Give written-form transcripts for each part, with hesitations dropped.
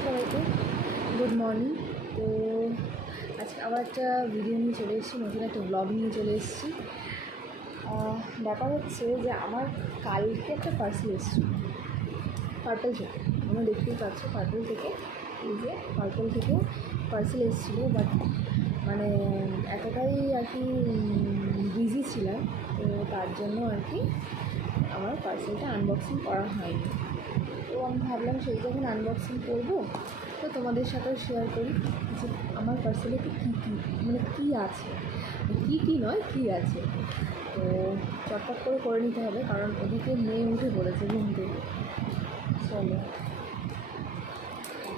সবাইকে good morning. তো আজকে আবার একটা ভিডিও নিয়ে চলে এসেছি, নতুন একটা ব্লগ নিয়ে চলে এসেছি। ব্যাপার হচ্ছে যে আমার কালকে একটা পার্সেল এসেছিল পার্পল থেকে। তোমরা দেখতেই পাচ্ছ পার্পল থেকে, এই যে পার্পল থেকে পার্সেল এসেছিলো। বাট মানে এতটাই আর কি বিজি ছিলাম, তো তার জন্য আর কি আমার পার্সেলটা আনবক্সিং করা হয়নি। তো আমি ভাবলাম সেই যখন আনবক্সিং করবো তো তোমাদের সাথেও শেয়ার করি যে আমার পার্সেলে কী মানে কী আছে, কী নয় কী আছে। তো চটপট করে নিতে হবে, কারণ ওদিকে মেয়ে উঠে পড়েছে ঘুম থেকে। চলো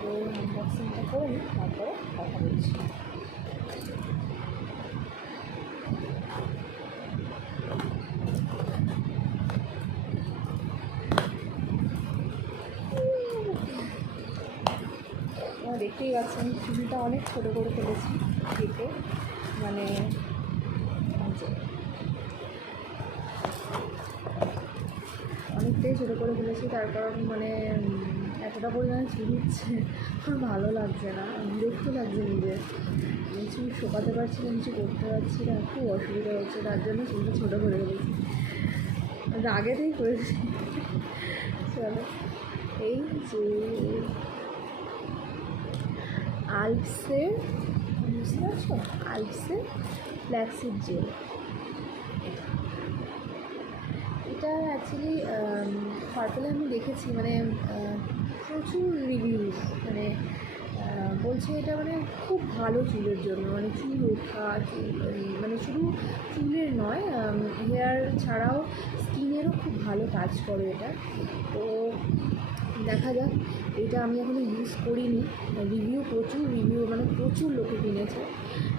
তো আনবক্সিংটা করে নিই, তারপরে কথা বলছি। দেখতেই পাচ্ছেন চুলটা অনেক ছোটো করে ফেলেছি কেটে, মানে অনেকটাই ছোটো করে ফেলেছি। তার কারণ মানে এতটা পরিমাণে চুল হচ্ছে আমার ভালো লাগছে না, বিরক্ত লাগছে নিজের। চুল শোকাতে পারছি না, কিছু করতে পারছি না, খুব অসুবিধা হচ্ছে, তার জন্য চুলটা ছোটো করে ফেলেছি, আগেতেই করেছি। চলো, এই যে আলপসের, বুঝতে পারছো, আলপসের ফ্ল্যাক্সিড জেল। এটা অ্যাকচুয়ালি পার্পলে আমি দেখেছি, মানে প্রচুর রিভিউজ, মানে বলছে এটা মানে খুব ভালো চুলের জন্য, মানে চুল ওঠা, মানে শুধু চুলের নয়, হেয়ার ছাড়াও স্কিনেরও খুব ভালো কাজ করে এটা। তো দেখা যাক, এটা আমি এখনও ইউজ করিনি। প্রচুর রিভিউ মানে প্রচুর লোকে কিনেছে,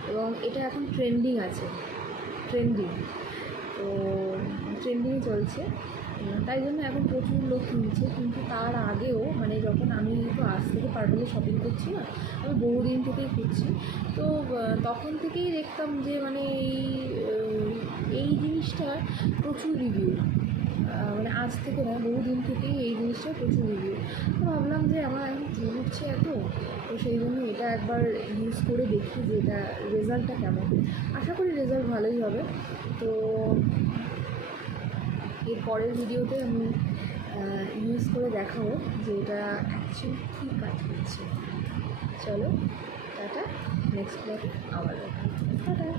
এবং এটা এখন ট্রেন্ডিং আছে, তো ট্রেন্ডিংয়ে চলছে, তাই জন্য এখন প্রচুর লোক কিনছে। কিন্তু তার আগেও মানে যখন আমি তো আজ থেকে পার্পলে শপিং করছি না, আমি বহুদিন থেকেই করছি, তো তখন থেকেই দেখতাম যে মানে এই জিনিসটার প্রচুর রিভিউ, মানে আজ থেকে না, বহুদিন থেকেই এই জিনিসটার প্রচুর রিভিউ। তো ভাবলাম যে আমার এখন চুল উঠছে এত, তো সেই জন্য এটা একবার ইউজ করে দেখি যে এটা রেজাল্টটা কেমন। আশা করি রেজাল্ট ভালোই হবে। তো এর পরের ভিডিওতে আমি ইউজ করে দেখাবো যে এটা অ্যাকচুয়ালি কী কাজ করছে। চলো টাটা, নেক্সট ব্লগে আবার দেখা, টাটা।